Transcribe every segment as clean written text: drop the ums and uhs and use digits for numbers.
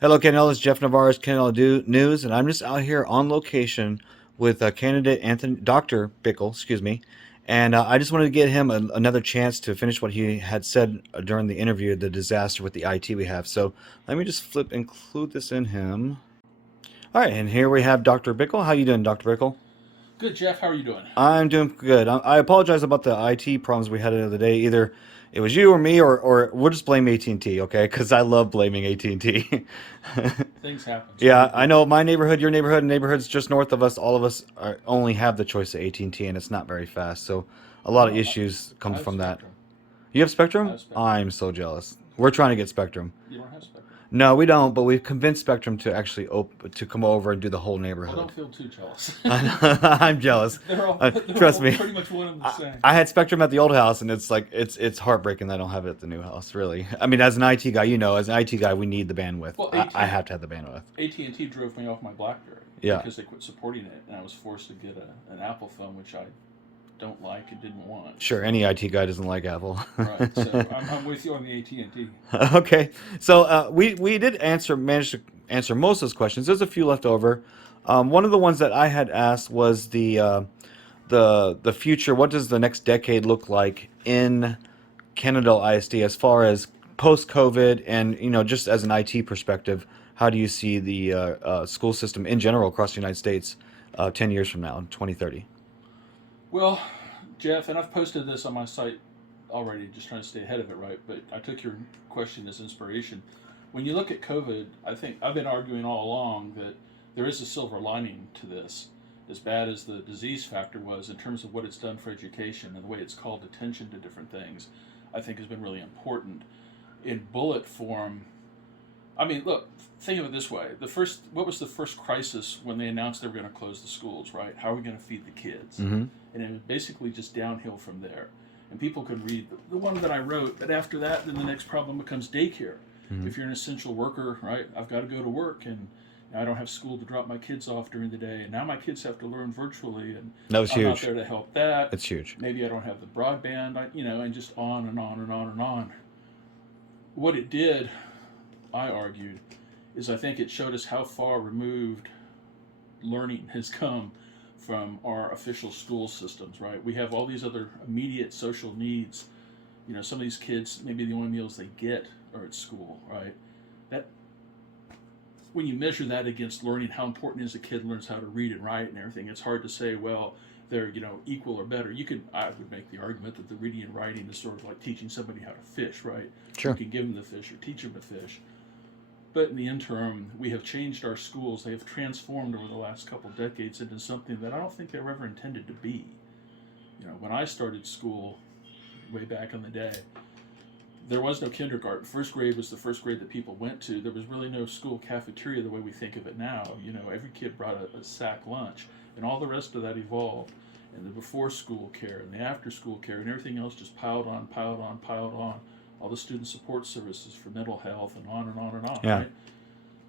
Hello, Kennedale. It's Jeff Navarro's Kennedale News, and I'm just out here on location with candidate Dr. Bichel, excuse me, and I just wanted to get him another chance to finish what he had said during the interview, the disaster with the IT we have. So let me just include this in him. All right, and here we have Dr. Bichel. How you doing, Dr. Bichel? Good, Jeff. How are you doing? I'm doing good. I apologize about the IT problems we had the other day. Either it was you or me, or we'll just blame AT&T, okay? Because I love blaming AT&T. Things happen, so Yeah, we I get know it. my neighborhood, your neighborhood, and neighborhoods just north of us. All of us only have the choice of AT&T, and T, and it's not very fast. So a lot of No, issues I comes have from that. Spectrum. You have I Spectrum? have Spectrum. I'm so jealous. We're trying to get Spectrum. You don't have Spectrum. No, we don't, but we've convinced Spectrum to actually to come over and do the whole Well, don't neighborhood. feel too jealous. I'm jealous. They're Trust all me. pretty much one and the I, same. I had Spectrum at the old house, and it's like it's heartbreaking that I don't have it at the new house. Really, I mean, as an IT guy, as an IT guy, we need the bandwidth. Well, I have to have the bandwidth. AT&T drove me off my BlackBerry Yeah, because they quit supporting it, and I was forced to get an Apple phone, which I don't like and didn't want. sure. Any IT guy doesn't like Apple. Right. So I'm with you on the AT&T. Okay, so we did manage to answer most of those questions. There's a few left over. One of the ones that I had asked was the future. What does the next decade look like in Kennedale ISD as far as post COVID, and just as an IT perspective, how do you see the school system in general across the United States 10 years from now, 2030? Well, Jeff, and I've posted this on my site already, just trying to stay ahead of it, right? But I took your question as inspiration. When you look at COVID, I think I've been arguing all along that there is a silver lining to this. As bad as the disease factor was in terms of what it's done for education and the way it's called attention to different things, I think has been really important. In bullet form, I mean, look, think of it this way: what was the first crisis when they announced they were going to close the schools? Right? How are we going to feed the kids? Mm-hmm. And it was basically just downhill from there. And people could read the one that I wrote. But after that, then the next problem becomes daycare. Mm-hmm. If you're an essential worker, right? I've got to go to work, and I don't have school to drop my kids off during the day, and now my kids have to learn virtually, and That was I'm not huge. there to help that. It's huge. Maybe I don't have the broadband, and just on and on and on and on. What it did, I argued, is I think it showed us how far removed learning has come from our official school systems, right? We have all these other immediate social needs. Some of these kids, maybe the only meals they get are at school, right? That when you measure that against learning, how important is a kid learns how to read and write and everything, it's hard to say, well, they're equal or better. I would make the argument that the reading and writing is sort of like teaching somebody how to fish, right? You Sure. can give them the fish or teach them to fish. But in the interim, we have changed our schools. They have transformed over the last couple of decades into something that I don't think they were ever intended to be. When I started school way back in the day, there was no kindergarten. First grade was the first grade that people went to. There was really no school cafeteria the way we think of it now. Every kid brought a sack lunch, and all the rest of that evolved. And the before school care and the after school care and everything else just piled on, piled on, piled on. All the student support services for mental health and on and on and on, Yeah. right?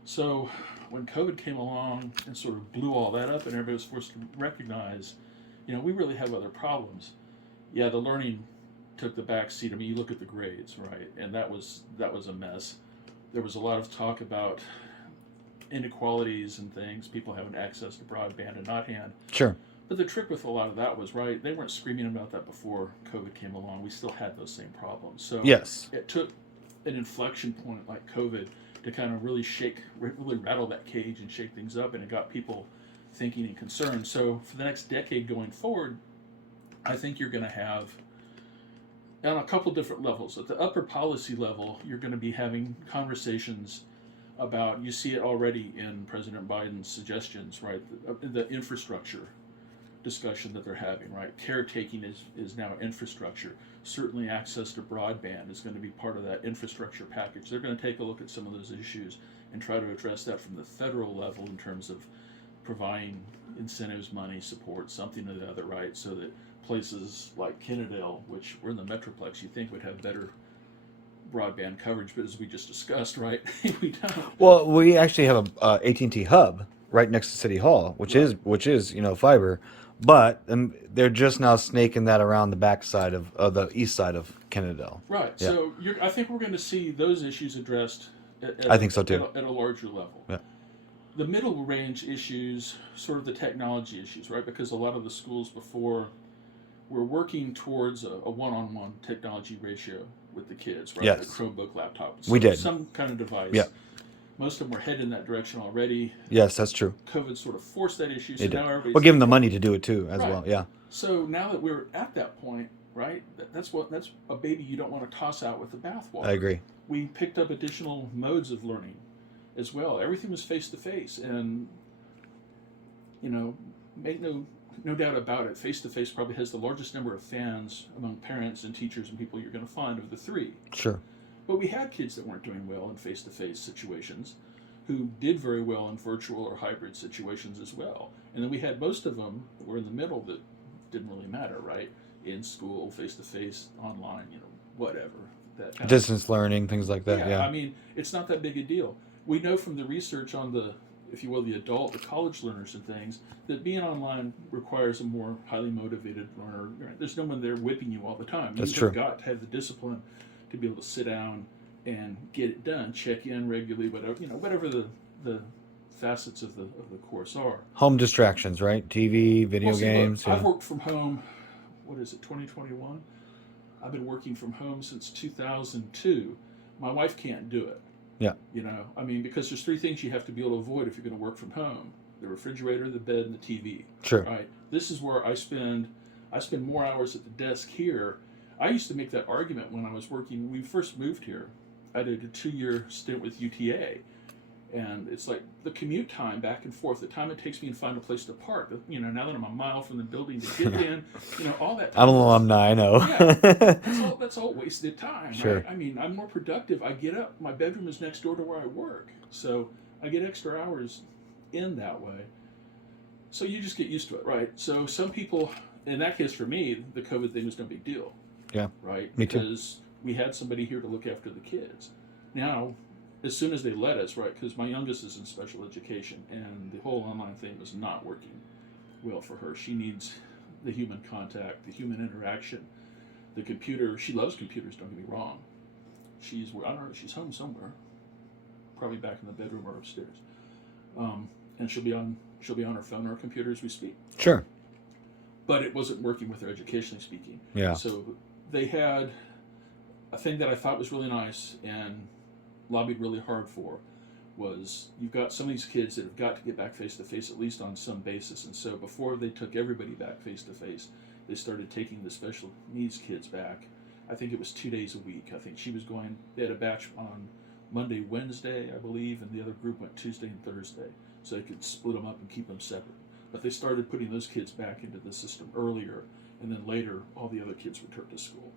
So when COVID came along and sort of blew all that up, and everybody was forced to recognize, we really have other problems. Yeah, the learning took the back seat. I mean, you look at the grades, right, and that was a mess. There was a lot of talk about inequalities and things, people having access to broadband and not hand. Sure. But the trick with a lot of that was, right, they weren't screaming about that before COVID came along. We still had those same problems. So Yes. it took an inflection point like COVID to kind of really really rattle that cage and shake things up, and it got people thinking and concerned. So for the next decade going forward, I think you're going to have on a couple different levels. At the upper policy level, you're going to be having conversations about, you see it already in President Biden's suggestions, right? The infrastructure discussion that they're having, right? Caretaking is now infrastructure. Certainly, access to broadband is going to be part of that infrastructure package. They're going to take a look at some of those issues and try to address that from the federal level in terms of providing incentives, money, support, something or the other, right? So that places like Kennedale, which we're in the Metroplex, you think would have better broadband coverage, but as we just discussed, right, we don't. Well, we actually have a AT&T hub right next to City Hall, which Right. is fiber, but they're just now snaking that around the backside of the east side of Kennedale. Right. Yeah. So I think we're going to see those issues addressed I think so too. At a larger level. Yeah. The middle range issues, sort of the technology issues, right? Because a lot of the schools before were working towards a one-on-one technology ratio with the kids, right? Yes. The Chromebook, laptop, We did. some kind of device. Yeah. Most of them were headed in that direction already. Yes, that's true. COVID sort of forced that issue, so It did. now everybody's Well, give them the money to do it too, as Right. well. Yeah. So now that we're at that point, right? That's a baby you don't want to toss out with the bathwater. I agree. We picked up additional modes of learning as well. Everything was face to face, and make no doubt about it, face to face probably has the largest number of fans among parents and teachers and people you're going to find of the three. Sure. But we had kids that weren't doing well in face to face situations, who did very well in virtual or hybrid situations as well. And then we had most of them that were in the middle that didn't really matter, right? In school, face to face, online, whatever. That kind Distance learning, things like that. Yeah. I mean, it's not that big a deal. We know from the research on the, if you will, the college learners and things, that being online requires a more highly motivated learner. There's no one there whipping you all the time. That's You've true. got to have the discipline to be able to sit down and get it done, check in regularly, whatever the facets of the course are. Home distractions, right? TV, video Well, see, games. look, I've worked from home. What is it? 2021. I've been working from home since 2002. My wife can't do it. Yeah. Because there's three things you have to be able to avoid if you're going to work from home: the refrigerator, the bed, and the TV. Sure. Right. This is where I spend more hours at the desk here. I used to make that argument when I was working. When we first moved here, I did a 2-year stint with UTA, and it's like the commute time back and forth, the time it takes me to find a place to park. Now that I'm a mile from the building to get in, all that time. I'm an alumni, I know. Yeah, that's all wasted time. Sure. Right? I mean, I'm more productive. I get up. My bedroom is next door to where I work, so I get extra hours in that way. So you just get used to it, right? So some people, in that case for me, the COVID thing was no big deal. Yeah. Right? Me too. Because we had somebody here to look after the kids. Now, as soon as they let us, right, because my youngest is in special education, and the whole online thing was not working well for her. She needs the human contact, the human interaction, the computer. She loves computers, don't get me wrong. I don't know, she's home somewhere, probably back in the bedroom or upstairs. And she'll be on her phone or her computer as we speak. Sure. But it wasn't working with her educationally speaking. Yeah. So they had a thing that I thought was really nice and lobbied really hard for, was you've got some of these kids that have got to get back face to face at least on some basis. And so before they took everybody back face to face, they started taking the special needs kids back. I think it was 2 days a week. I think they had a batch on Monday, Wednesday, I believe, and the other group went Tuesday and Thursday. So they could split them up and keep them separate. But they started putting those kids back into the system earlier, and then later all the other kids returned to school.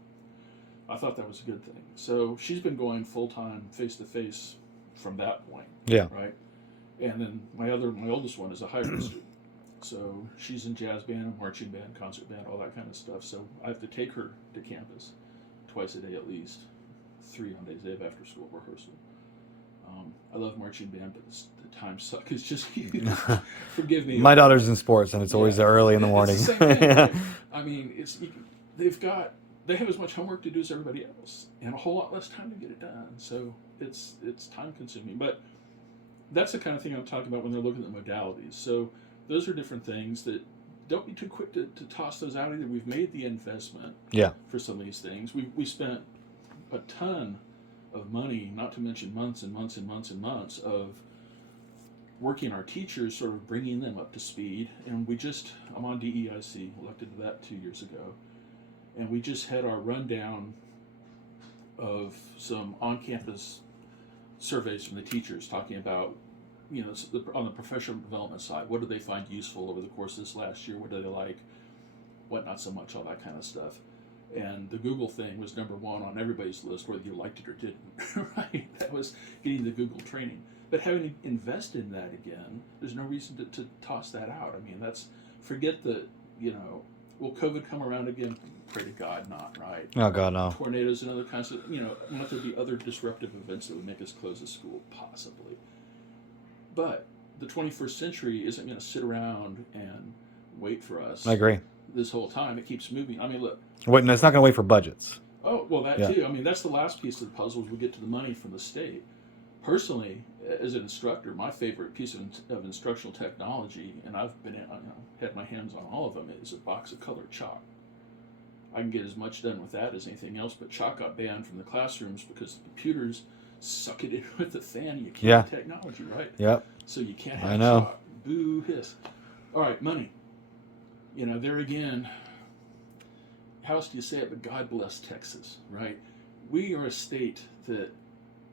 I thought that was a good thing. So she's been going full-time face-to-face from that point. Yeah. Right? And then my oldest one is a hybrid student. So she's in jazz band, marching band, concert band, all that kind of stuff. So I have to take her to campus twice a day at least, 3 on days they have after-school rehearsal. I love marching band, but the time sucks. It's just, forgive me. My daughter's in sports, and it's always early in the morning. It's the same thing, right? I mean, they have as much homework to do as everybody else, and a whole lot less time to get it done. So it's time consuming. But that's the kind of thing I'm talking about when they're looking at modalities. So those are different things that don't be too quick to toss those out either. We've made the investment for some of these things. We spent a ton of money, not to mention months and months and months and months of working our teachers, sort of bringing them up to speed. And I'm on DEIC, elected to that 2 years ago. And we just had our rundown of some on-campus surveys from the teachers talking about, on the professional development side, what did they find useful over the course of this last year? What do they like? What not so much? All that kind of stuff. And the Google thing was number one on everybody's list, whether you liked it or didn't, right? That was getting the Google training. But having invested in that again, there's no reason to toss that out. I mean, forget the, will COVID come around again? Pray to God not, right? Oh, God, no. Tornadoes and other kinds of, might there be other disruptive events that would make us close the school? Possibly. But the 21st century isn't going to sit around and wait for us. I agree. This whole time. It keeps moving. I mean, look. Wait, no, it's not going to wait for budgets. Oh, well, that too. I mean, that's the last piece of the puzzle is we get to the money from the state. Personally, as an instructor, my favorite piece of instructional technology, and I've been had my hands on all of them, is a box of colored chalk. I can get as much done with that as anything else, but chalk got banned from the classrooms because the computers suck it in with the fan. You can't Yeah. have technology, right? Yep. So you can't I have know. chalk. Boo hiss. All right, money. There again, how else do you say it? But God bless Texas, right? We are a state that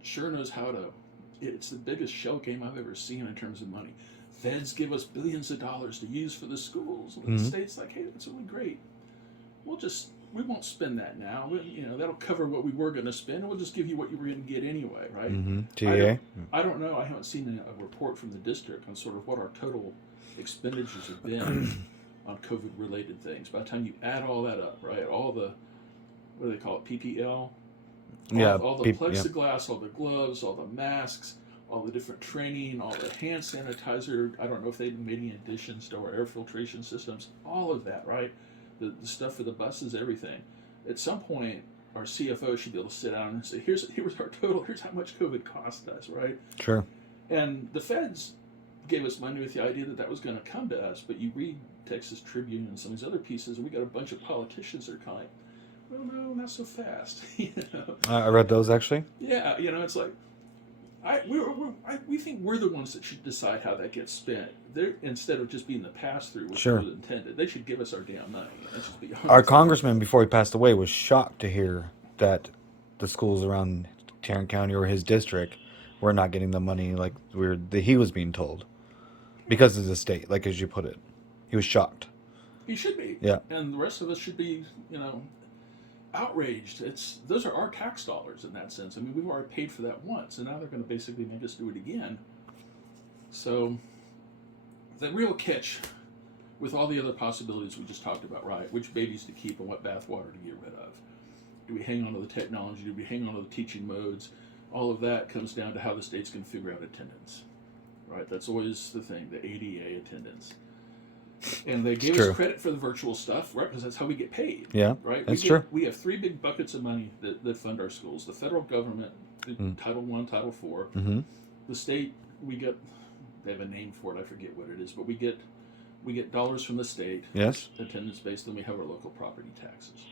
sure knows how to. It's the biggest shell game I've ever seen in terms of money. Feds give us billions of dollars to use for the schools. And the state's like, hey, that's really great. We won't spend that now. That'll cover what we were going to spend, and we'll just give you what you were going to get anyway, right? TA. I don't know. I haven't seen a report from the district on sort of what our total expenditures have been on COVID-related things. By the time you add all that up, right, all the, what do they call it, PPL? All the plexiglass, all the gloves, all the masks, all the different training, all the hand sanitizer. I don't know if they've made any additions to our air filtration systems. All of that, right? The stuff for the buses, everything. At some point, our CFO should be able to sit down and say, here's our total, here's how much COVID cost us, right? Sure. And the feds gave us money with the idea that was going to come to us, but you read Texas Tribune and some of these other pieces, and we got a bunch of politicians that are kind of like, well, no, not so fast. I read those actually. Yeah, it's like, we think we're the ones that should decide how that gets spent. Instead of just being the pass-through, which was intended. They should give us our damn money. Let's just be honest. Our congressman, before he passed away, was shocked to hear that the schools around Tarrant County or his district were not getting the money like he was being told because of the state, like as you put it. He was shocked. He should be. Yeah. And the rest of us should be, outraged. Those are our tax dollars in that sense. I mean, we've already paid for that once, and now they're going to basically make us do it again. So the real catch with all the other possibilities we just talked about, right? Which babies to keep and what bathwater to get rid of. Do we hang on to the technology? Do we hang on to the teaching modes? All of that comes down to how the state's going to figure out attendance, right? That's always the thing, the ADA attendance. And they gave us credit for the virtual stuff, right? Because that's how we get paid. Yeah, right. That's true. We have three big buckets of money that fund our schools: the federal government, Title I, Title IV. The state, they have a name for it. I forget what it is, but we get dollars from the state. Yes. Attendance based, then we have our local property taxes.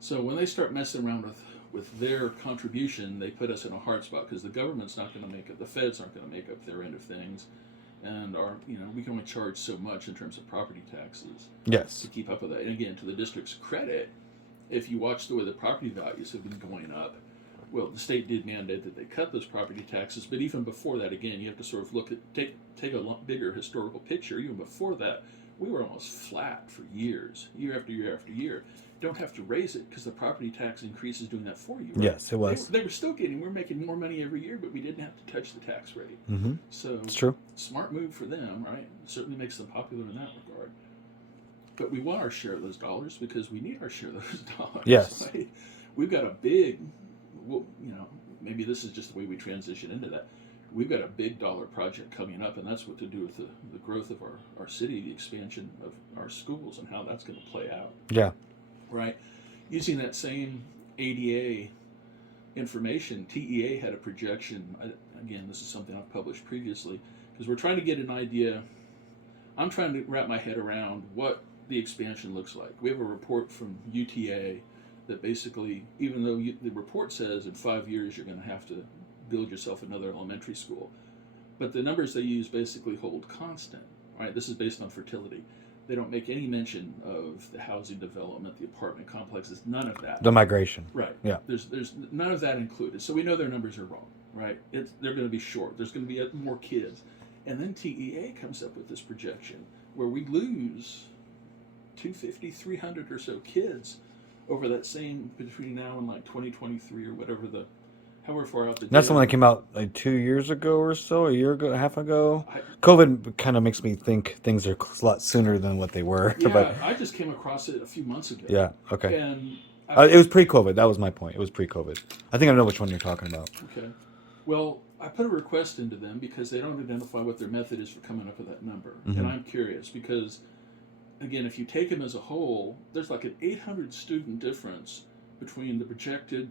So when they start messing around with their contribution, they put us in a hard spot because the government's not going to make it. The feds aren't going to make up their end of things. And we can only charge so much in terms of property taxes. Yes. To keep up with that. And again, to the district's credit, if you watch the way the property values have been going up, well, the state did mandate that they cut those property taxes, but even before that, again, you have to sort of take a bigger historical picture. Even before that, we were almost flat for years, year after year after year. Don't have to raise it because the property tax increase is doing that for you. Right? Yes, it was. They were still we're making more money every year, but we didn't have to touch the tax rate. So it's true. Smart move for them, right? It certainly makes them popular in that regard. But we want our share of those dollars because we need our share of those dollars. Yes. Right? We've got a big, maybe this is just the way we transition into that. We've got a big dollar project coming up, and that's what to do with the growth of our city, the expansion of our schools, and how that's going to play out. Yeah. Right? Using that same ADA information, TEA had a projection. Again, this is something I've published previously, because we're trying to get an idea. I'm trying to wrap my head around what the expansion looks like. We have a report from UTA that basically, even though the report says in 5 years you're going to have to build yourself another elementary school, but the numbers they use basically hold constant. Right? This is based on fertility. They don't make any mention of the housing development, the apartment complexes, none of that. The migration. Right. Yeah. There's none of that included. So we know their numbers are wrong, right? They're going to be short. There's going to be more kids. And then TEA comes up with this projection where we lose 250, 300 or so kids over that same, between now and like 2023 or whatever however far out the That's the one that came out like 2 years ago or so, a year ago, half ago. COVID kind of makes me think things are a lot sooner than what they were. Yeah, but I just came across it a few months ago. yeah, okay. And it was pre-COVID. That was my point. It was pre-COVID. I think I know which one you're talking about. Okay. Well, I put a request into them because they don't identify what their method is for coming up with that number. And I'm curious because, again, if you take them as a whole, there's like an 800 student difference between the projected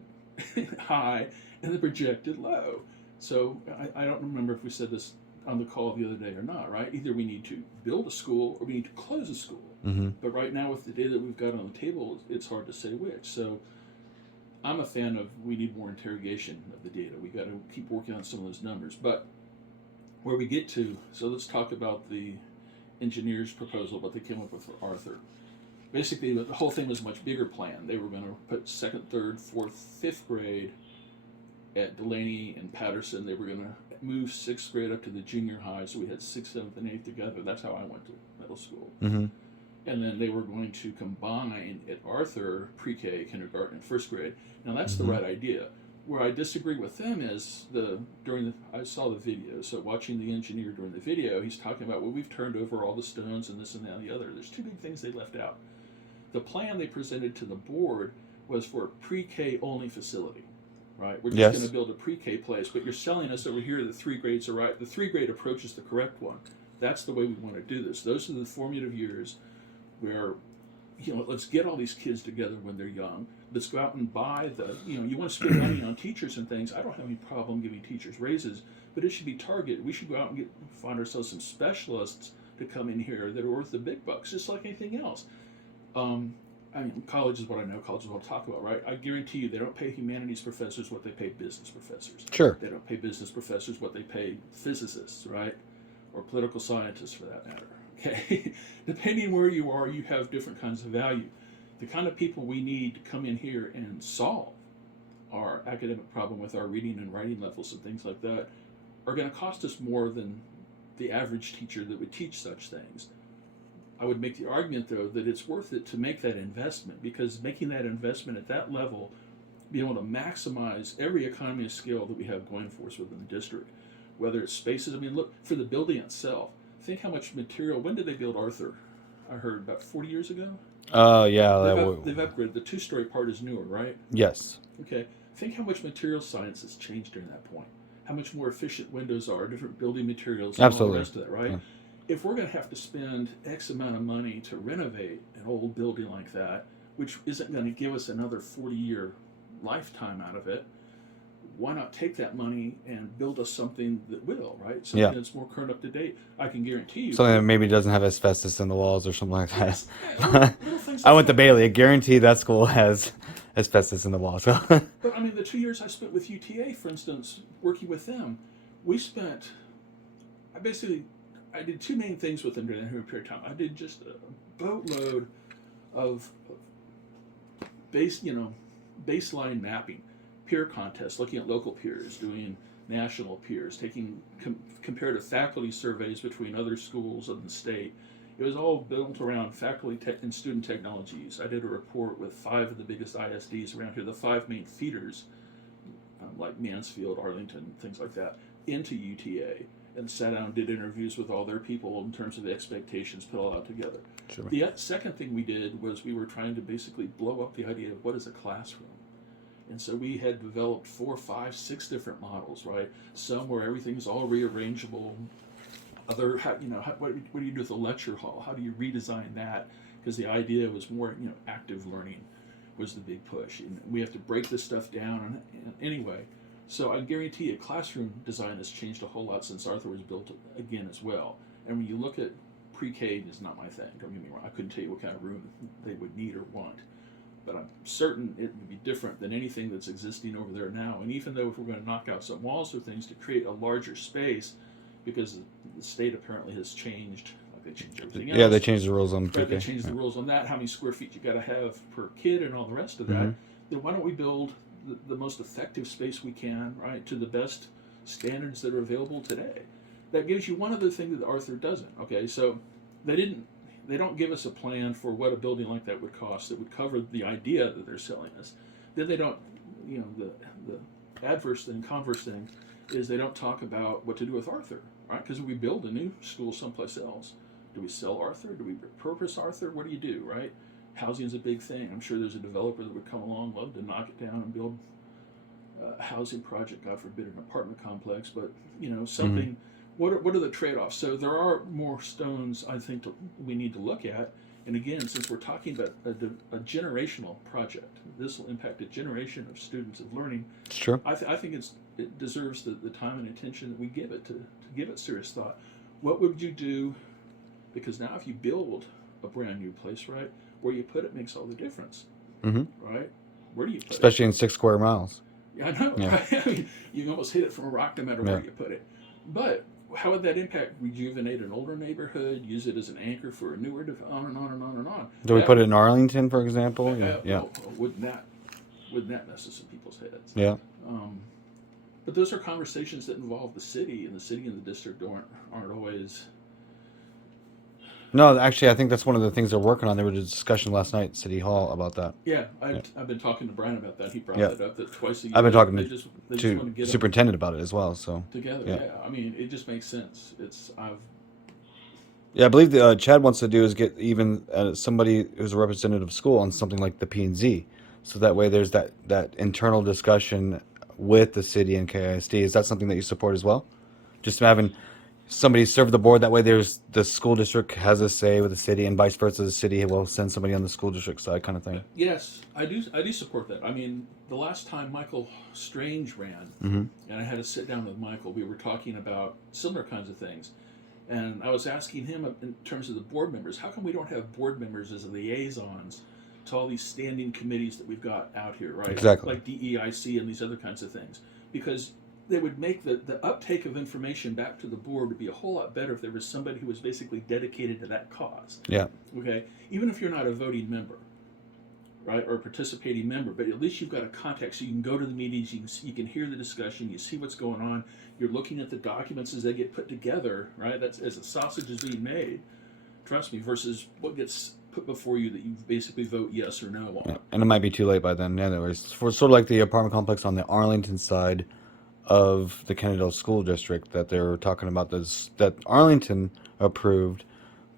high and the projected low. So I don't remember if we said this on the call the other day or not, right? Either we need to build a school or we need to close a school. Mm-hmm. But right now, with the data that we've got on the table, it's hard to say which. So I'm a fan of we need more interrogation of the data. We got to keep working on some of those numbers. But where we get to, so let's talk about the engineers' proposal, what they came up with for Arthur. Basically, the whole thing was a much bigger plan. They were going to put second, third, fourth, fifth grade at Delaney and Patterson. They were going to move sixth grade up to the junior high, so we had sixth, seventh, and eighth together. That's how I went to middle school. Mm-hmm. And then they were going to combine at Arthur pre-K, kindergarten, and first grade. Now that's the right idea. Where I disagree with them is I saw the video. So watching the engineer during the video, he's talking about, well, we've turned over all the stones and this and that and the other. There's two big things they left out. The plan they presented to the board was for a pre-K only facility, right? We're just going to build a pre-K place, but you're selling us over here that 3 grades are right. The 3 grade approach is the correct one. That's the way we want to do this. Those are the formative years where, let's get all these kids together when they're young. Let's go out and buy you want to spend money on teachers and things. I don't have any problem giving teachers raises, but it should be targeted. We should go out and find ourselves some specialists to come in here that are worth the big bucks, just like anything else. College is what I know. College is what I'll talk about, right? I guarantee you they don't pay humanities professors what they pay business professors. Sure. They don't pay business professors what they pay physicists, right? Or political scientists, for that matter. Okay, depending where you are, you have different kinds of value. The kind of people we need to come in here and solve our academic problem with our reading and writing levels and things like that are going to cost us more than the average teacher that would teach such things. I would make the argument, though, that it's worth it to make that investment, because making that investment at that level, being able to maximize every economy of scale that we have going for us within the district, whether it's spaces. Look, for the building itself, think how much material. When did they build Arthur? I heard about 40 years ago. Oh, yeah. They've upgraded. The 2-story part is newer, right? Yes. Okay. Think how much material science has changed during that point. How much more efficient windows are, different building materials, and Absolutely. all the rest of that, right? Yeah. If we're going to have to spend X amount of money to renovate an old building like that, which isn't going to give us another 40-year lifetime out of it, why not take that money and build us something that will, right? Something that's more current, up to date. I can guarantee you. Something that maybe doesn't have asbestos in the walls or something like that. Yes. Little things I like went to that. Bailey. I guarantee that school has asbestos in the walls. But the 2 years I spent with UTA, for instance, working with them, I did two main things with them during that period of time. I did just a boatload of baseline mapping, peer contests, looking at local peers, doing national peers, taking comparative faculty surveys between other schools in the state. It was all built around faculty and student technologies. I did a report with 5 of the biggest ISDs around here, the 5 main feeders, like Mansfield, Arlington, things like that, into UTA, and sat down and did interviews with all their people in terms of the expectations, put all out together. Sure. The second thing we did was we were trying to basically blow up the idea of what is a classroom. And so we had developed 4, 5, 6 different models, right? Some where everything's all rearrangeable. What do you do with the lecture hall? How do you redesign that? Because the idea was more, active learning was the big push. And we have to break this stuff down. And anyway, so I guarantee you, classroom design has changed a whole lot since Arthur was built again as well. And when you look at pre-K, it's not my thing. Don't get me wrong. I couldn't tell you what kind of room they would need or want. But I'm certain it would be different than anything that's existing over there now. And even though if we're going to knock out some walls or things to create a larger space, because the state apparently has changed, like they changed everything else. Yeah, they changed the rules on pre-K. pre-K. They changed the rules on that, how many square feet you got to have per kid and all the rest of that. Mm-hmm. Then why don't we build the most effective space we can, right, to the best standards that are available today? That gives you one other thing that Arthur doesn't. Okay, so they don't give us a plan for what a building like that would cost that would cover the idea that they're selling us. Then they don't, the adverse thing, converse thing, is they don't talk about what to do with Arthur, right? Because if we build a new school someplace else, do we sell Arthur? Do we repurpose Arthur? What do you do, right? Housing is a big thing. I'm sure there's a developer that would come along, love to knock it down and build a housing project, God forbid, an apartment complex, but, something. Mm-hmm. What are the trade-offs? So there are more stones, I think, we need to look at. And again, since we're talking about a generational project, this will impact a generation of students of learning. It's true. I think it deserves the time and attention that we give it to give it serious thought. What would you do? Because now if you build a brand new place, right, where you put it makes all the difference, Mm-hmm. right? Where do you put Especially in 6 square miles. it? Yeah, I know. Yeah. Right? I mean, you can almost hit it from a rock no matter where Yeah. you put it. But how would that impact rejuvenate an older neighborhood? Use it as an anchor for a newer, on and on and on and on. Do we That put it in Arlington, for example? Yeah. Yeah. well, wouldn't that mess with some people's heads? Yeah. But those are conversations that involve the city, and the district aren't always. No, actually, I think that's one of the things they're working on. There was a discussion last night at City Hall about that. Yeah, I've been talking to Brian about that. He brought Yeah. that up that twice a year. I've been talking they just want to to get them superintendent about it as well. So together. yeah. Yeah, I mean, it just makes sense. Yeah, I believe the Chad wants to do is get even somebody who's a representative of school on something like the P&Z, so that way there's that internal discussion with the city and KISD. Is that something that you support as well? Just having somebody serve the board, that way there's the school district has a say with the city, and vice versa. The city will send somebody on the school district side, kind of thing. Yes, I do. I do support that. I mean, the last time Michael Strange ran, Mm-hmm. and I had to sit down with Michael, we were talking about similar kinds of things. And I was asking him in terms of the board members, how come we don't have board members as liaisons to all these standing committees that we've got out here, right? Exactly. Like DEIC and these other kinds of things. Because they would make the uptake of information back to the board would be a whole lot better if there was somebody who was basically dedicated to that cause. Yeah. Okay? Even if you're not a voting member, right, or a participating member, but at least you've got a contact so you can go to the meetings, you can hear the discussion, you see what's going on, you're looking at the documents as they get put together, right, that's as the sausage is being made, trust me, versus what gets put before you that you basically vote yes or no on. Yeah. And it might be too late by then. Anyways, for sort of like the apartment complex on the Arlington side of the Kennedale School District that they're talking about, this that Arlington approved,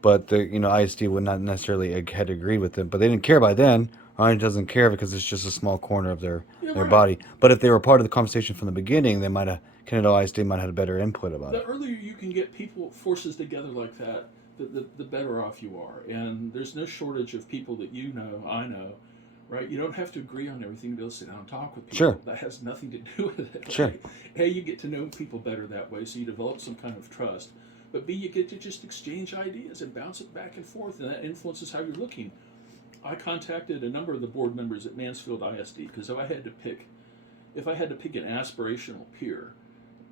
but the ISD would not necessarily had agreed with it, but they didn't care by then. Arlington doesn't care because it's just a small corner of their Right. body. But if they were part of the conversation from the beginning, they might have Kennedale ISD might have had a better input about The it. earlier you can get forces together like that, the better off you are. And there's no shortage of people that I know, right? You don't have to agree on everything to be able to sit down and talk with people. Sure. That has nothing to do with it. Sure. Right? A, you get to know people better that way, so you develop some kind of trust. But B, you get to just exchange ideas and bounce it back and forth, and that influences how you're looking. I contacted a number of the board members at Mansfield ISD because if I had to pick an aspirational peer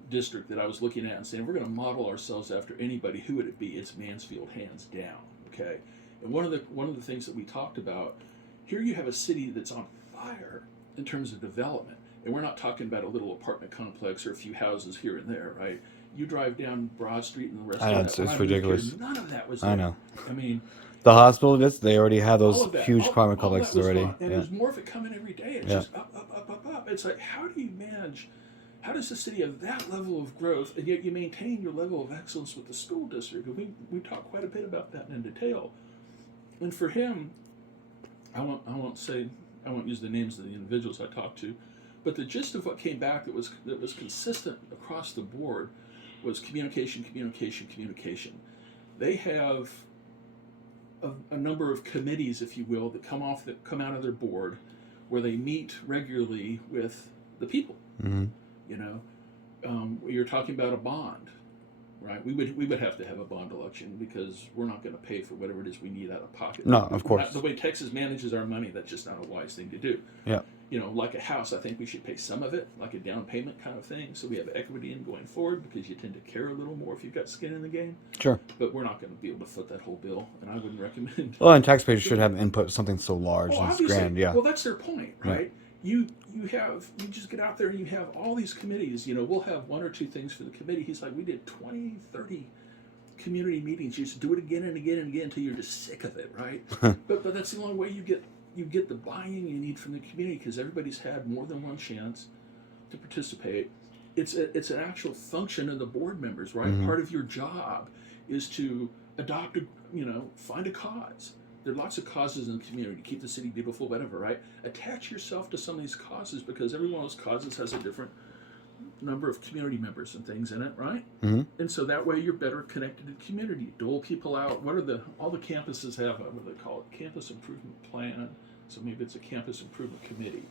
district that I was looking at and saying we're going to model ourselves after anybody, who would it be? It's Mansfield, hands down. Okay, and one of the things that we talked about here, you have a city that's on fire in terms of development, and we're not talking about a little apartment complex or a few houses here and there, right? You drive down Broad Street and the rest I know, of that. it's When I moved ridiculous. here, none of that was there. I know. I mean, The hospital, they already have all those of that, huge apartment all that complexes was already. gone. And Yeah. there's more of it coming every day. It's Yeah. just up, up, up, up, up. It's like, how do you manage? How does the city have that level of growth and yet you maintain your level of excellence with the school district? And we talked quite a bit about that in detail. And for him, I won't use the names of the individuals I talked to, but the gist of what came back that was consistent across the board was communication. They have a number of committees, if you will, that come out of their board, where they meet regularly with the people. Mm-hmm. You're talking about a bond, right? We would have to have a bond election because we're not going to pay for whatever it is we need out of pocket. No, of course. The way Texas manages our money, that's just not a wise thing to do. Yeah. Like a house, I think we should pay some of it, like a down payment kind of thing, so we have equity in going forward because you tend to care a little more if you've got skin in the game. Sure. But we're not going to be able to foot that whole bill, and I wouldn't recommend. Well, and taxpayers should have input something so large and Obviously. grand. Yeah. Well, that's their point, right? Right. You just get out there and you have all these committees. We'll have one or two things for the committee. He's like, we did 20, 30 community meetings. You just do it again and again and again until you're just sick of it, right? but that's the only way you get the buy-in you need from the community, because everybody's had more than one chance to participate. It's an actual function of the board members, right? Mm-hmm. Part of your job is to adopt find a cause. There are lots of causes in the community to keep the city beautiful, whatever, right? Attach yourself to some of these causes, because every one of those causes has a different number of community members and things in it, right? Mm-hmm. And so that way you're better connected to the community. Dole people out. What are all the campuses have? What do they call it? Campus improvement plan. So maybe it's a campus improvement committee.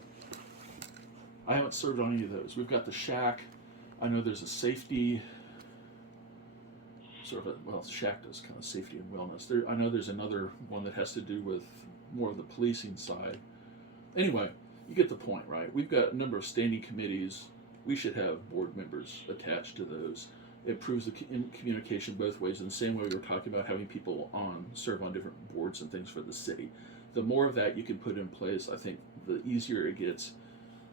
I haven't served on any of those. We've got the shack. I know there's a safety. Shack does kind of safety and wellness. I know there's another one that has to do with more of the policing side. Anyway, you get the point, right? We've got a number of standing committees. We should have board members attached to those. It improves the communication both ways. In the same way we were talking about having people serve on different boards and things for the city. The more of that you can put in place, I think the easier it gets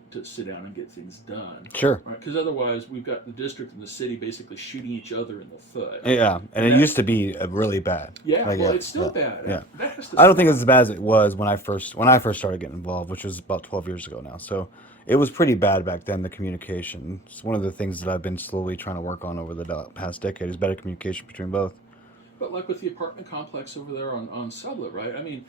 to sit down and get things done. Sure. Right? Because otherwise, we've got the district and the city basically shooting each other in the foot. Yeah, and it used to be really bad. Yeah, it's still bad. Yeah. That has to I don't think it's as bad as it was when I first started getting involved, which was about 12 years ago now. So it was pretty bad back then, the communication. It's one of the things that I've been slowly trying to work on over the past decade is better communication between both. But like with the apartment complex over there on Sublet, right? I mean,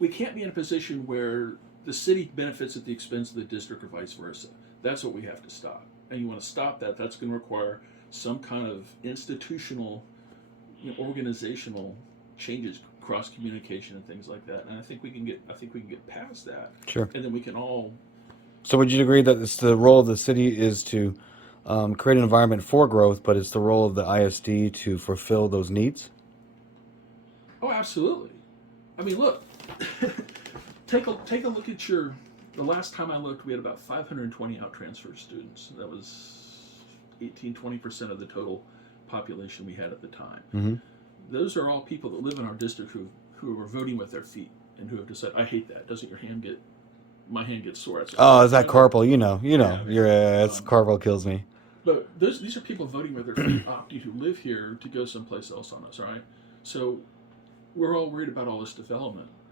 we can't be in a position where the city benefits at the expense of the district or vice versa. That's what we have to stop. And you want to stop that, that's going to require some kind of institutional, organizational changes, cross communication and things like that. And I think we can get past that. Sure. And then we can all. So would you agree that it's the role of the city is to create an environment for growth, but it's the role of the ISD to fulfill those needs? Oh, absolutely. I mean, look. Take a look at the last time I looked, we had about 520 out transfer students. That was 20% of the total population we had at the time. Mm-hmm. Those are all people that live in our district who are voting with their feet and who have decided, I hate that. Doesn't my hand gets sore? Is that carpal? Carpal kills me. But these are people voting with their feet, opting to live here to go someplace else on us, right? So we're all worried about all this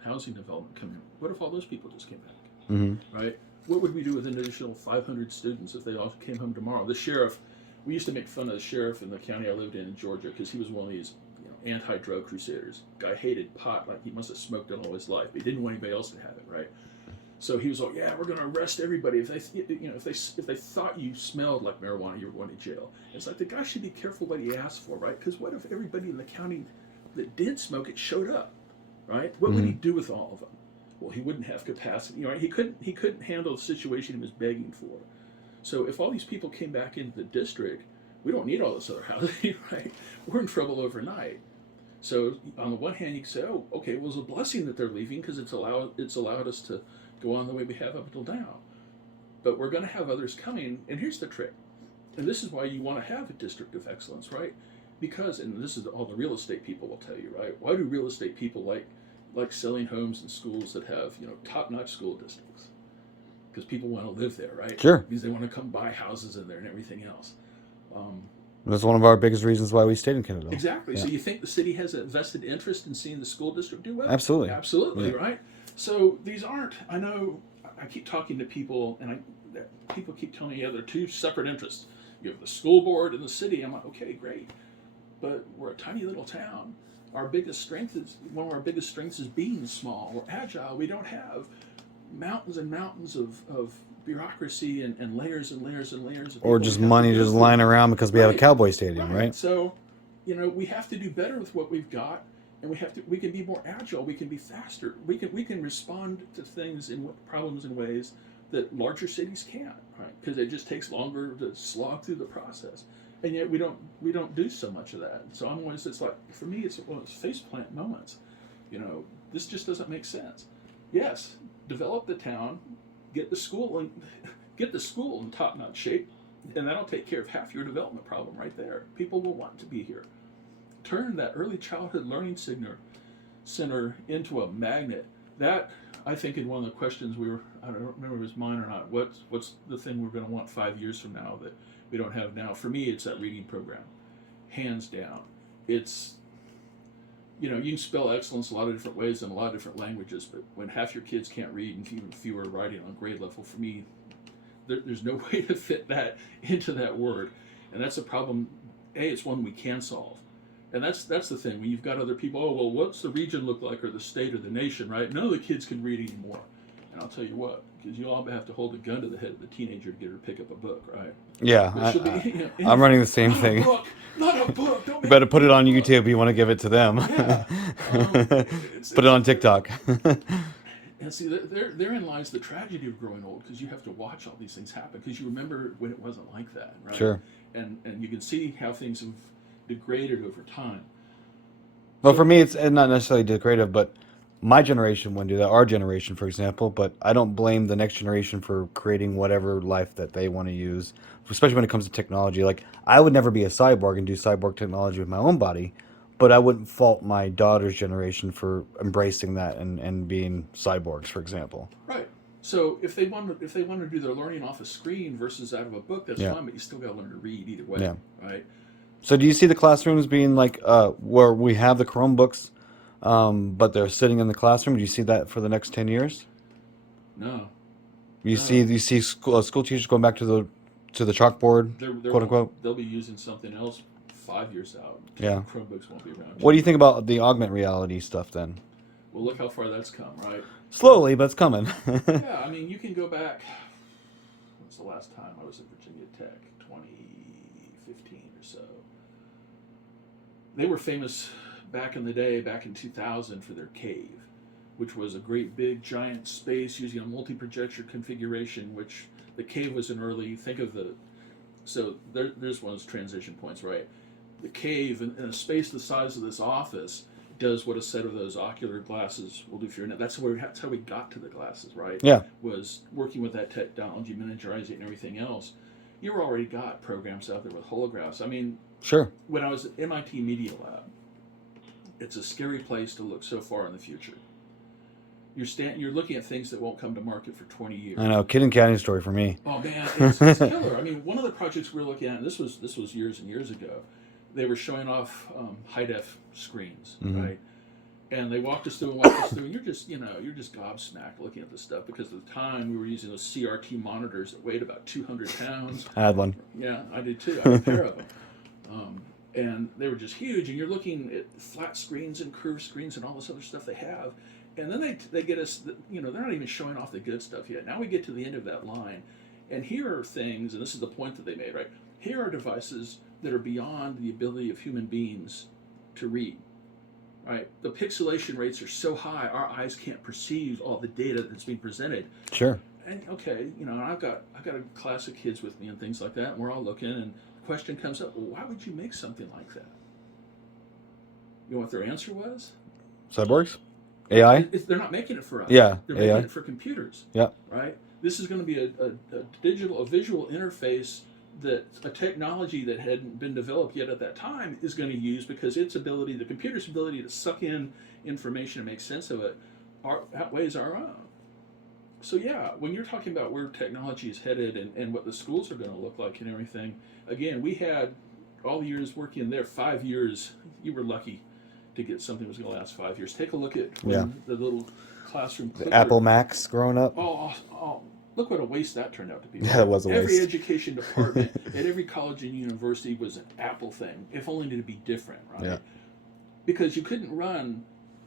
housing development coming. What if all those people just came back? Mm-hmm. Right? What would we do with an additional 500 students if they all came home tomorrow? The sheriff, we used to make fun of the sheriff in the county I lived in Georgia because he was one of these anti-drug crusaders. Guy hated pot like he must have smoked it all his life, but he didn't want anybody else to have it, right? So he was like, yeah, we're going to arrest everybody. If they thought you smelled like marijuana, you were going to jail. It's like the guy should be careful what he asks for, right? Because what if everybody in the county that did smoke it showed up? Right? What would he do with all of them? Well, he wouldn't have capacity. Right? He couldn't handle the situation he was begging for. So if all these people came back into the district, we don't need all this other housing, right? We're in trouble overnight. So on the one hand, you can say, oh, okay, well, it's a blessing that they're leaving because it's allowed us to go on the way we have up until now. But we're going to have others coming, and here's the trick. And this is why you want to have a district of excellence, right? Because, and this is all the real estate people will tell you, right? Why do real estate people like selling homes in schools that have, top-notch school districts? Because people want to live there, right? Sure. Because they want to come buy houses in there and everything else. That's one of our biggest reasons why we stayed in Kennedale. Exactly. Yeah. So you think the city has a vested interest in seeing the school district do well? Absolutely. Absolutely, Yeah. right? So these aren't, I know, I keep talking to people, and people keep telling me, yeah, they're two separate interests. You have the school board and the city. I'm like, okay, great. But we're a tiny little town. One of our biggest strengths is being small. We're agile. We don't have mountains and mountains of bureaucracy and layers and layers and layers of or just money just lying around because we have a Cowboy Stadium, right? So, we have to do better with what we've got, and we can be more agile. We can be faster. We can respond to things problems in ways that larger cities can't, right? Because it just takes longer to slog through the process. And yet we don't do so much of that. So it's like, for me, it's one of those faceplant moments. This just doesn't make sense. Yes, develop the town, get the school in top-notch shape, and that'll take care of half your development problem right there. People will want to be here. Turn that early childhood learning center into a magnet. That, I think, in one of the questions I don't remember if it was mine or not, what's the thing we're going to want 5 years from now that we don't have now? For me, it's that reading program. Hands down. It's, you can spell excellence a lot of different ways in a lot of different languages, but when half your kids can't read and even fewer are writing on grade level, for me, there's no way to fit that into that word. And that's a problem. It's one we can solve. And that's the thing. When you've got other people, what's the region look like, or the state or the nation, right? None of the kids can read anymore. And I'll tell you what, because you'll all have to hold a gun to the head of the teenager to get her to pick up a book, right? Yeah, But she'll be, I'm running the same not thing. a book, not a book. Don't You make better me put it read a on book. YouTube. You want to give it to them. Yeah. Put it on TikTok. And see, therein lies the tragedy of growing old, because you have to watch all these things happen, because you remember when it wasn't like that, right? Sure. And you can see how things have degraded over time. Well, So- for me, it's not necessarily decorative, but my generation wouldn't do that. Our generation, for example, but I don't blame the next generation for creating whatever life that they want to use, especially when it comes to technology. Like, I would never be a cyborg and do cyborg technology with my own body, but I wouldn't fault my daughter's generation for embracing that and being cyborgs, for example. Right. So if they want to do their learning off a screen versus out of a book, that's Yeah. fine. But you still got to learn to read either way, Yeah. right? So, do you see the classrooms being like where we have the Chromebooks, but they're sitting in the classroom? Do you see that for the next 10 years? No. You No. see school teachers going back to the chalkboard, quote unquote. They'll be using something else 5 years out. Yeah. Chromebooks won't be around. What do you think about the augmented reality stuff then? Well, look how far that's come, right? Slowly, but it's coming. Yeah, I mean, you can go back. When was the last time I was at Virginia Tech? 2015 or so. They were famous back in the day, back in 2000, for their cave, which was a great big giant space using a multi-projector configuration, which the cave was an early, think of the, so there's one of those transition points, right? The cave in a space the size of this office does what a set of those ocular glasses will do for your net. That's how we got to the glasses, right? Yeah. Was working with that technology, miniaturizing it and everything else. You already got programs out there with holographs. I mean, Sure. when I was at MIT Media Lab, it's a scary place to look so far in the future. You're looking at things that won't come to market for 20 years. I know, Kid and Candy story for me. Oh man, it's killer. I mean, one of the projects we were looking at, and this was years and years ago, they were showing off high def screens, right? And they walked us through, and you're just gobsmacked looking at this stuff, because at the time we were using those CRT monitors that weighed about 200 pounds. I had one. Yeah, I did too. I had a pair of them. And they were just huge, and you're looking at flat screens and curved screens and all this other stuff they have. And then they get us, they're not even showing off the good stuff yet. Now we get to the end of that line, and here are things, and this is the point that they made, right? Here are devices that are beyond the ability of human beings to read, right? The pixelation rates are so high, our eyes can't perceive all the data that's being presented. Sure. And okay, I've got a class of kids with me and things like that, and we're all looking, and the question comes up, well, why would you make something like that? You know what their answer was? Cyborgs? AI? They're not making it for us. Yeah, They're AI. making it for computers. Yeah. Right? This is going to be a visual interface, that a technology that hadn't been developed yet at that time is going to use, because the computer's ability to suck in information and make sense of it outweighs our own. So yeah, when you're talking about where technology is headed and what the schools are going to look like and everything, again, we had all the years working there, 5 years, you were lucky to get something that was going to last 5 years. Take a look at the little classroom clicker. Apple Macs growing up. Oh, look what a waste that turned out to be. Yeah, it was a Every waste. education department at every college and university was an Apple thing, if only to be different, right? Yeah. Because you couldn't run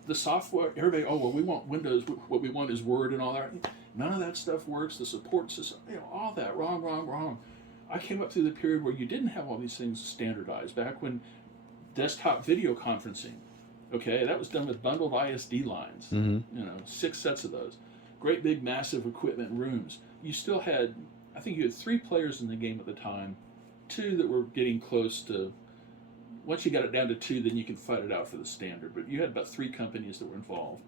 the software. Everybody, we want Windows. What we want is Word and all that. None of that stuff works. The support system, all that, wrong. I came up through the period where you didn't have all these things standardized. Back when desktop video conferencing, okay, that was done with bundled ISD lines. 6 sets of those. Great big massive equipment rooms. You still had, I think you had 3 players in the game at the time, 2 that were getting close to, once you got it down to 2, then you can fight it out for the standard, but you had about 3 companies that were involved.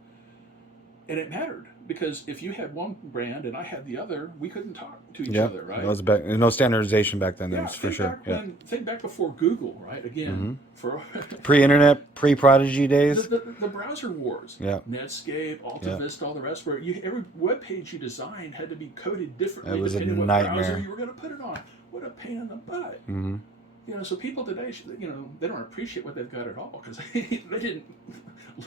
And it mattered, because if you had one brand and I had the other, we couldn't talk to each other, right? That was back, no standardization back then, Yeah, for sure. Think back before Google, right? Again, for Pre-internet, pre-Prodigy days. the browser wars. Yeah. Netscape, Alta Vista, all the rest. Where every web page you designed had to be coded differently It was a depending on what nightmare. browser you were going to put it on. What a pain in the butt. So people today, they don't appreciate what they've got at all, because they didn't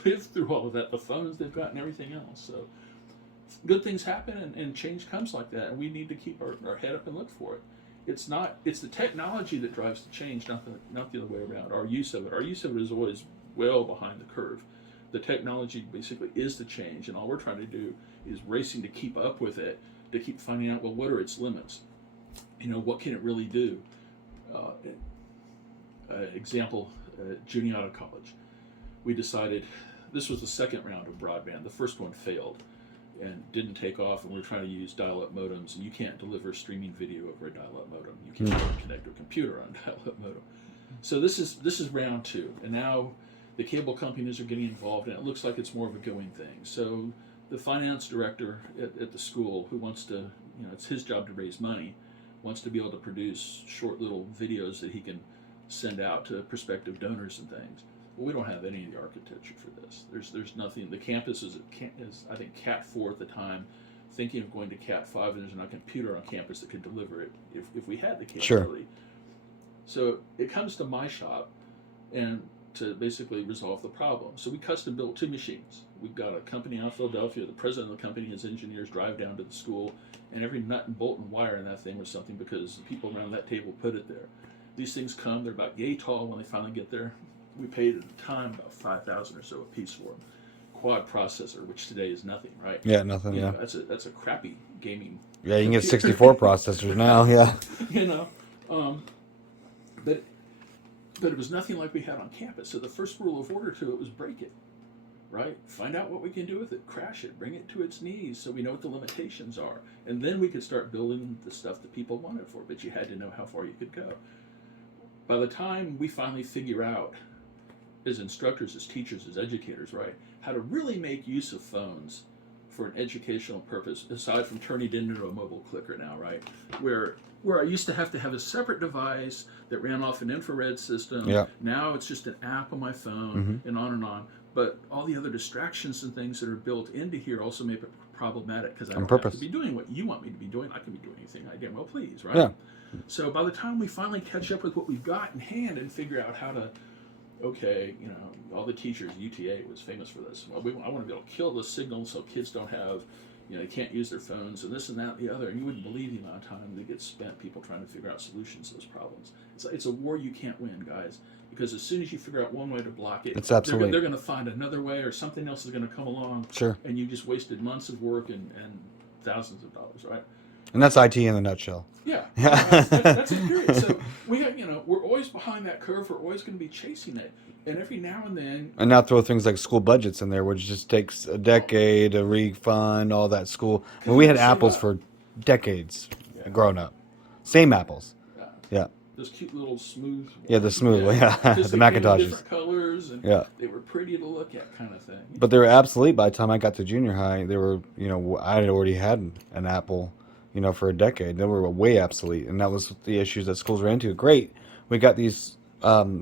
live through all of that. The phones they've got and everything else. So good things happen, and change comes like that, and we need to keep our head up and look for it. It's the technology that drives the change, not the other way around. Our use of it is always well behind the curve. The technology basically is the change, and all we're trying to do is racing to keep up with it, to keep finding out, well, what are its limits? What can it really do? Uh, Example, Juniata College. We decided, this was the second round of broadband. The first one failed and didn't take off, and we were trying to use dial-up modems, and you can't deliver streaming video over a dial-up modem. You can't connect to a computer on a dial-up modem. So this is round two, and now the cable companies are getting involved, and it looks like it's more of a going thing. So the finance director at the school, who wants to, it's his job to raise money, wants to be able to produce short little videos that he can send out to prospective donors and things. Well, we don't have any of the architecture for this. There's nothing. The campus is I think Cat 4 at the time, thinking of going to Cat 5, and there's not a computer on campus that could deliver it if we had the capability. Sure. So it comes to my shop, and to basically resolve the problem. So we custom built 2 machines. We've got a company out of Philadelphia. The president of the company, his engineers drive down to the school, and every nut and bolt and wire in that thing was something, because the people around that table put it there. These things come, they're about yay tall when they finally get there. We paid at the time about $5,000 or so a piece for them. Quad processor, which today is nothing, right? Yeah, nothing. Yeah. That's a crappy gaming. Yeah, you can get 64 processors now. Yeah. But it was nothing like we had on campus. So the first rule of order to it was break it, right? Find out what we can do with it, crash it, bring it to its knees, so we know what the limitations are, and then we could start building the stuff that people wanted for it. But you had to know how far you could go. By the time we finally figure out, as instructors, as teachers, as educators, right, how to really make use of phones for an educational purpose, aside from turning it into a mobile clicker now, right, where I used to have a separate device that ran off an infrared system. Yeah. Now it's just an app on my phone, and on and on. But all the other distractions and things that are built into here also make it problematic, because I don't have to be doing what you want me to be doing. I can be doing anything I damn well please, right? Yeah. So by the time we finally catch up with what we've got in hand and figure out how to, all the teachers, UTA was famous for this. Well, I want to be able to kill the signal so kids don't have, they can't use their phones, and this and that and the other. And you wouldn't believe the amount of time that gets spent people trying to figure out solutions to those problems. It's a war you can't win, guys, because as soon as you figure out one way to block it, it's absolutely, they're going to find another way, or something else is going to come along. Sure. And you just wasted months of work and thousands of dollars, right? And that's IT in a nutshell. Yeah, that's it. Period. So we have, we're always behind that curve. We're always going to be chasing it, and every now and then. And now throw things like school budgets in there, which just takes a decade to refund all that school. When we had apples for decades, growing up, same apples. Yeah. Those cute little smooth. Yeah, the smooth, the Macintoshes. Different colors, and they were pretty to look at, kind of thing. But they were obsolete by the time I got to junior high. They were, I had already had an Apple, for a decade. They were way obsolete, and that was the issues that schools ran into. Great, we got these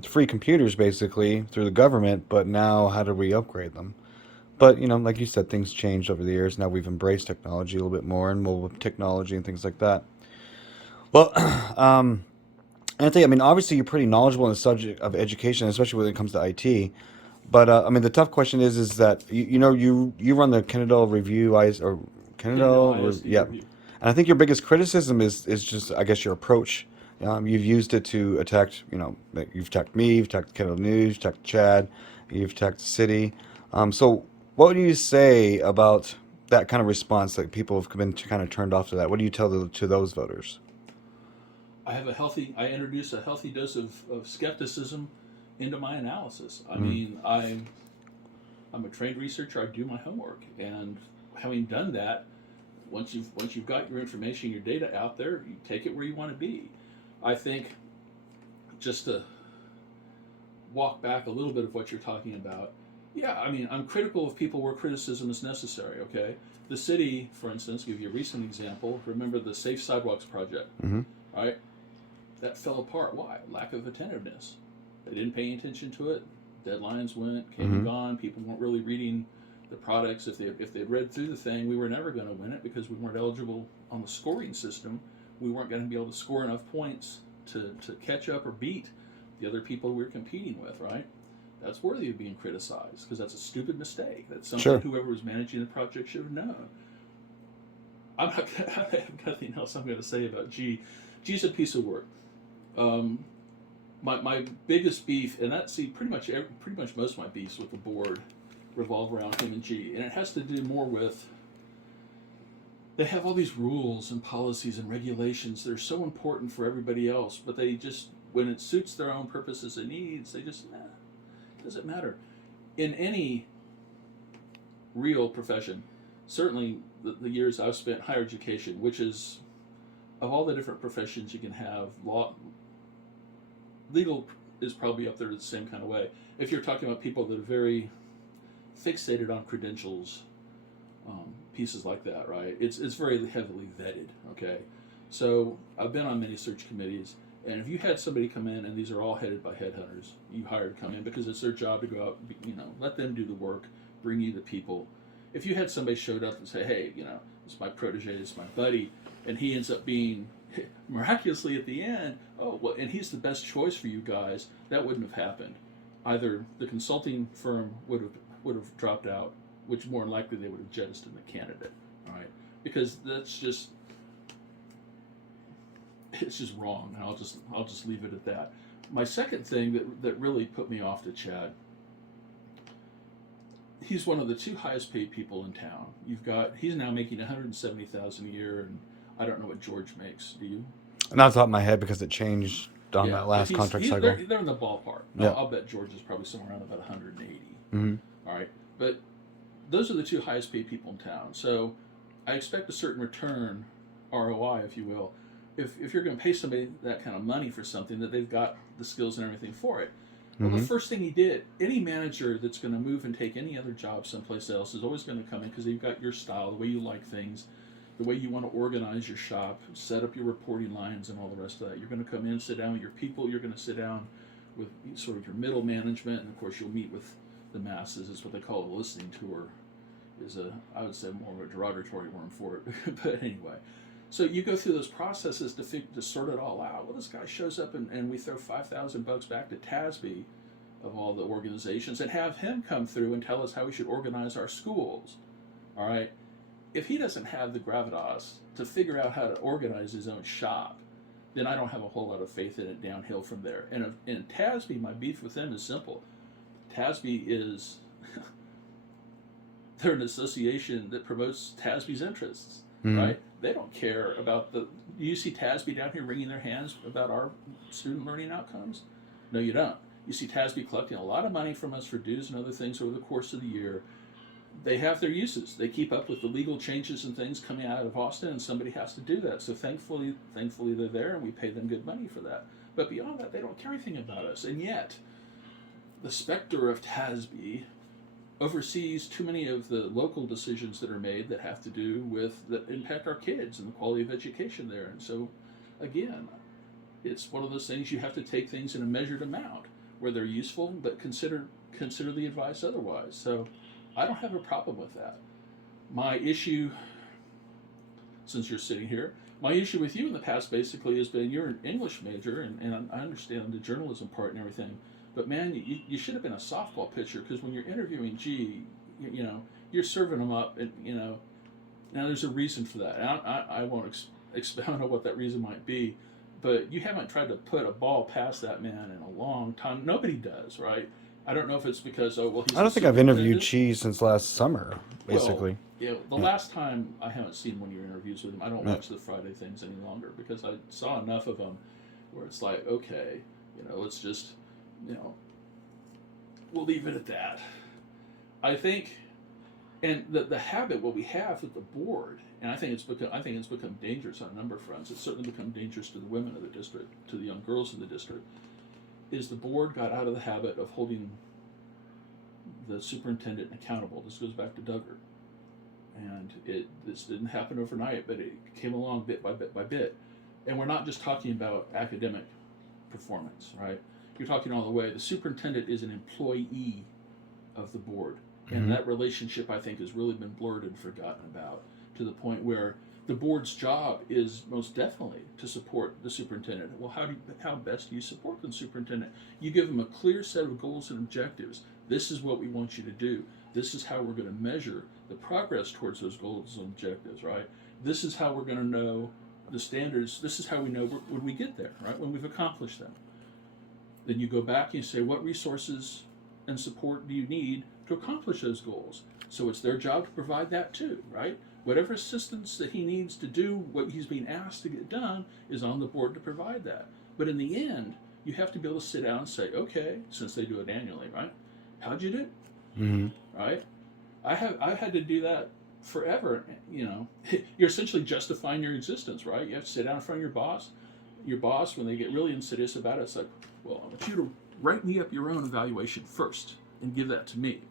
free computers basically through the government, but now how do we upgrade them? But like you said, things changed over the years. Now we've embraced technology a little bit more, and mobile technology and things like that. Well, Anthony, obviously you're pretty knowledgeable in the subject of education, especially when it comes to IT. But the tough question is that you run the Kennedale Review or Kennedale, yeah. And I think your biggest criticism is just, I guess, your approach. You've used it to attack, you've attacked me, you've attacked Kennedale News, you've attacked Chad, you've attacked the city. So what would you say about that kind of response, that people have been kind of turned off to that? What do you tell to those voters? I introduce a healthy dose of skepticism into my analysis. I'm a trained researcher. I do my homework, and having done that, once you've got your information, your data out there, you take it where you want to be. I think, just to walk back a little bit of what you're talking about, I'm critical of people where criticism is necessary, okay? The city, for instance, give you a recent example, remember the Safe Sidewalks project, right? That fell apart. Why? Lack of attentiveness. They didn't pay attention to it. Deadlines came and gone. People weren't really reading the products. If they'd read through the thing, we were never going to win it, because we weren't eligible on the scoring system. We weren't going to be able to score enough points to catch up or beat the other people we were competing with, right? That's worthy of being criticized, because that's a stupid mistake. That's something whoever was managing the project should have known. I have nothing else I'm going to say about G. G's a piece of work. My biggest beef, and pretty much most of my beefs with the board revolve around him and G, and it has to do more with they have all these rules and policies and regulations that are so important for everybody else, but they just, when it suits their own purposes and needs, they just, it doesn't matter. In any real profession, certainly the years I've spent higher education, which is, of all the different professions you can have, legal is probably up there the same kind of way. If you're talking about people that are very fixated on credentials, pieces like that, right? It's very heavily vetted, okay? So I've been on many search committees, and if you had somebody come in, and these are all headed by headhunters, you hired to come in because it's their job to go out, let them do the work, bring you the people. If you had somebody showed up and say, hey, it's my protege, it's my buddy, and he ends up being miraculously at the end, oh, well, and he's the best choice for you guys, that wouldn't have happened. Either the consulting firm would have dropped out, which more than likely they would have jettisoned the candidate, all right? Because it's just wrong, and I'll just leave it at that. My second thing that really put me off to Chad, he's one of the two highest paid people in town. He's now making $170,000 a year, and I don't know what George makes. Do you? Not off the top of my head because it changed on that last contract cycle. They're in the ballpark. Yeah. I'll bet George is probably somewhere around about 180. Mm-hmm. All right, but those are the two highest paid people in town. So I expect a certain return, ROI, if you will, if you're going to pay somebody that kind of money for something that they've got the skills and everything for it. Well, the first thing he did, any manager that's going to move and take any other job someplace else is always going to come in because they've got your style, the way you like things, the way you want to organize your shop, set up your reporting lines and all the rest of that. You're going to come in, sit down with your people. You're going to sit down with sort of your middle management, and of course you'll meet with the masses. It's what they call a listening tour. I would say more of a derogatory term for it, but anyway. So you go through those processes to sort it all out. Well, this guy shows up and we throw $5,000 back to TASB of all the organizations and have him come through and tell us how we should organize our schools. All right. If he doesn't have the gravitas to figure out how to organize his own shop, then I don't have a whole lot of faith in it downhill from there. And in TASB, my beef with them is simple. TASB is they're an association that promotes TASB's interests, right? They don't care about do you see TASB down here wringing their hands about our student learning outcomes? No, you don't. You see TASB collecting a lot of money from us for dues and other things over the course of the year. They have their uses. They keep up with the legal changes and things coming out of Austin, and somebody has to do that. So thankfully they're there, and we pay them good money for that. But beyond that, they don't care anything about us. And yet, the specter of TASB oversees too many of the local decisions that are made that have to do with, that impact our kids and the quality of education there. And so, again, it's one of those things you have to take things in a measured amount where they're useful, but consider the advice otherwise. So I don't have a problem with that. My issue, since you're sitting here, my issue with you in the past basically has been you're an English major, and I understand the journalism part and everything, but man, you should have been a softball pitcher, because when you're interviewing G, you're serving them up, and now there's a reason for that. And I won't expound on what that reason might be, but you haven't tried to put a ball past that man in a long time. Nobody does, right? I don't know if it's because, he's I don't think I've interviewed Cheese since last summer, basically. Well, the last time, I haven't seen one of your interviews with him. I don't watch the Friday things any longer because I saw enough of them where it's like, okay, let's just, we'll leave it at that. I think, and the habit, what we have with the board, and I think it's become dangerous on a number of fronts. It's certainly become dangerous to the women of the district, to the young girls in the district, is the board got out of the habit of holding the superintendent accountable. This goes back to Duggar. And this didn't happen overnight, but it came along bit by bit by bit. And we're not just talking about academic performance, right? You're talking all the way. The superintendent is an employee of the board. And that relationship, I think, has really been blurred and forgotten about, to the point where the board's job is most definitely to support the superintendent. Well, how best do you support the superintendent? You give them a clear set of goals and objectives. This is what we want you to do. This is how we're going to measure the progress towards those goals and objectives, right? This is how we're going to know the standards. This is how we know when we get there, right? When we've accomplished them. Then you go back and you say, what resources and support do you need to accomplish those goals. So it's their job to provide that too, right? Whatever assistance that he needs to do what he's being asked to get done is on the board to provide that. But in the end, you have to be able to sit down and say, okay, since they do it annually, right? How'd you do? Mm-hmm. Right? I've had to do that forever. You know, you're essentially justifying your existence, right? You have to sit down in front of your boss. Your boss, when they get really insidious about it, it's like, well, I want you to write me up your own evaluation first and give that to me.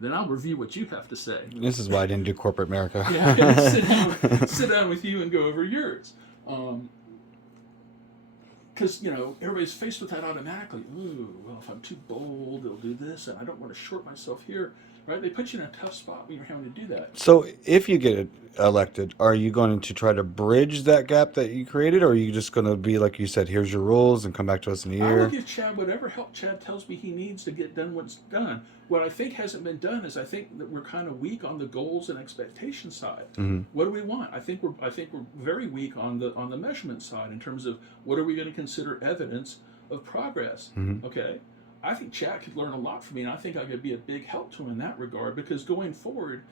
Then I'll review what you have to say. This is why I didn't do corporate America. Yeah, sit down with you and go over yours. Because, you know, everybody's faced with that automatically. Ooh, well, if I'm too bold, they'll do this, and I don't want to short myself here. Right? They put you in a tough spot when you're having to do that. So if you get elected, are you going to try to bridge that gap that you created, or are you just going to be like you said, here's your rules and come back to us in a I year? will give Chad whatever help Chad tells me he needs to get done what's done. What I think hasn't been done is I think that we're kind of weak on the goals and expectation side. Mm-hmm. What do we want? I think we're very weak on the measurement side in terms of what are we going to consider evidence of progress. Mm-hmm. Okay. I think Chad could learn a lot from me, and I think I could be a big help to him in that regard, because going forward,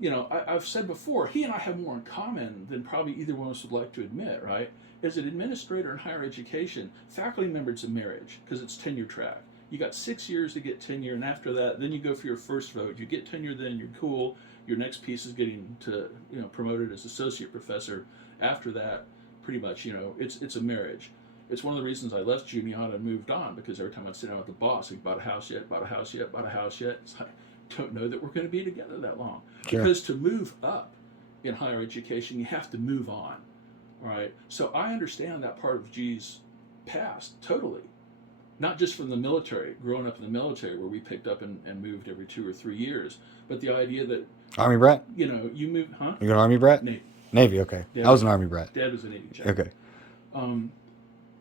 you know, I've said before, he and I have more in common than probably either one of us would like to admit, right? As an administrator in higher education, faculty member, it's a marriage because it's tenure track. You got 6 years to get tenure, and after that, then you go for your first vote. You get tenure, then you're cool. Your next piece is getting to, you know, promoted as associate professor. After that, pretty much, you know, it's a marriage. It's one of the reasons I left Juniata and moved on, because every time I'd sit down with the boss, he bought a house yet, bought a house yet, bought a house yet. It's like, don't know that we're going to be together that long. Sure. Because to move up in higher education, you have to move on. All right. So I understand that part of G's past totally. Not just from the military, growing up in the military where we picked up and moved every 2 or 3 years, but the idea that, Army brat? you know, you move, huh? You're an Army brat? Navy. Navy, okay. I was an Army brat. Dad was a Navy child. Okay.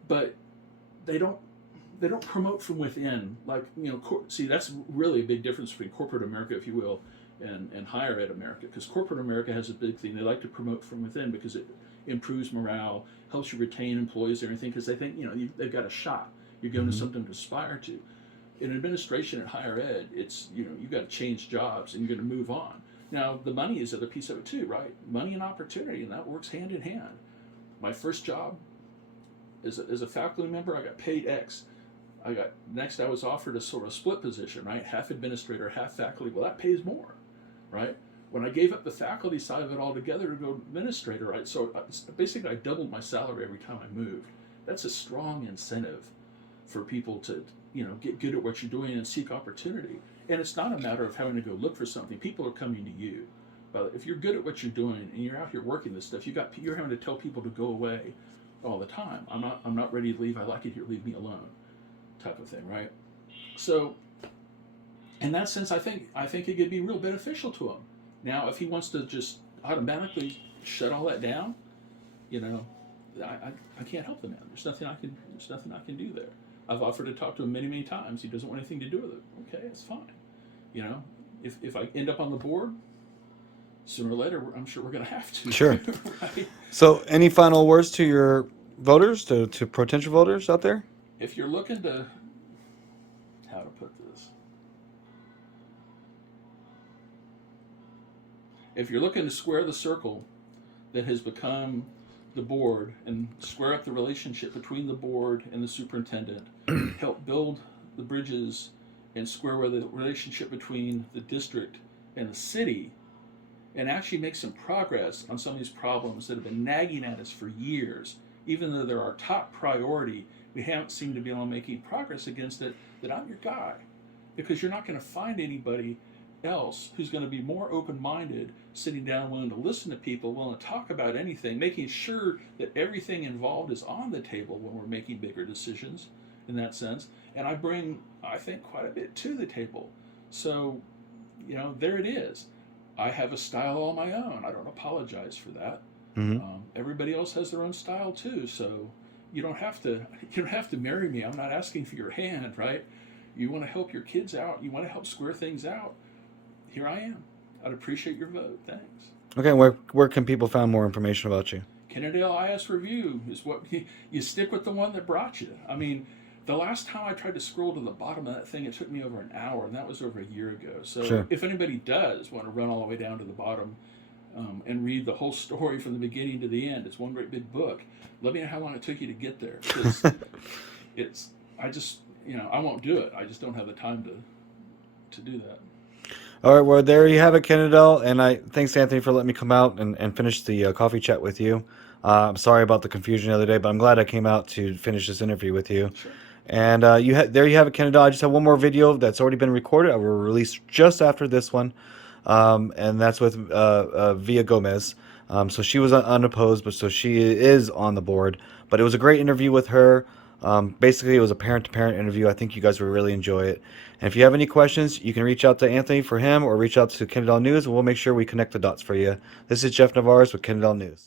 But they don't promote from within, like, you know. See, that's really a big difference between corporate America, if you will, and higher ed America. Because corporate America has a big thing. They like to promote from within because it improves morale, helps you retain employees and everything, because they think, you know, they've got a shot. You're going to something to aspire to. In administration at higher ed, it's, you know, you've got to change jobs and you're going to move on. Now, the money is the other piece of it too, right? Money and opportunity, and that works hand in hand. My first job as a faculty member, I got paid X. Next I was offered a sort of split position, right? Half administrator, half faculty. Well, that pays more, right? When I gave up the faculty side of it altogether to go administrator, right? So basically I doubled my salary every time I moved. That's a strong incentive for people to, you know, get good at what you're doing and seek opportunity. And it's not a matter of having to go look for something. People are coming to you. But if you're good at what you're doing and you're out here working this stuff, you're having to tell people to go away all the time. I'm not ready to leave. I like it here. Leave me alone, type of thing, right? So, in that sense, I think it could be real beneficial to him. Now, if he wants to just automatically shut all that down, you know, I can't help the man. There's nothing I can do there. I've offered to talk to him many times. He doesn't want anything to do with it. Okay, it's fine. You know, if I end up on the board, sooner or later, I'm sure we're going to have to. Sure. Right? So, any final words to your voters, to potential voters out there? If you're looking to, how to put this? If you're looking to square the circle that has become the board and square up the relationship between the board and the superintendent, help build the bridges and square away the relationship between the district and the city, and actually make some progress on some of these problems that have been nagging at us for years, even though they're our top priority, we haven't seemed to be able to make any progress against it, that I'm your guy. Because you're not going to find anybody else who's going to be more open-minded, sitting down, willing to listen to people, willing to talk about anything, making sure that everything involved is on the table when we're making bigger decisions in that sense. And I bring, I think, quite a bit to the table. So, you know, there it is. I have a style all my own. I don't apologize for that. Mm-hmm. Everybody else has their own style too. So you don't have to marry me. I'm not asking for your hand, right? You want to help your kids out. You want to help square things out. Here I am. I'd appreciate your vote. Thanks. Okay, where can people find more information about you? Kennedale IS Review is what you stick with, the one that brought you. I mean, The last time I tried to scroll to the bottom of that thing, it took me over an hour, and that was over a year ago. So Sure. if anybody does want to run all the way down to the bottom and read the whole story from the beginning to the end, it's one great big book. Let me know how long it took you to get there, because it's I just I won't do it. I just don't have the time to do that. All right, well, there you have it, Kennedale. And I thanks, Anthony, for letting me come out and finish the coffee chat with you. I'm sorry about the confusion the other day, but I'm glad I came out to finish this interview with you. Sure. And there you have it, Kennedale. I just have one more video that's already been recorded. I will release just after this one, and that's with Via Gomez. So she was unopposed, but so she is on the board. But it was a great interview with her. Basically, it was a parent-to-parent interview. I think you guys will really enjoy it. And if you have any questions, you can reach out to Anthony for him or reach out to Kennedale News, and we'll make sure we connect the dots for you. This is Jeff Navarez with Kennedale News.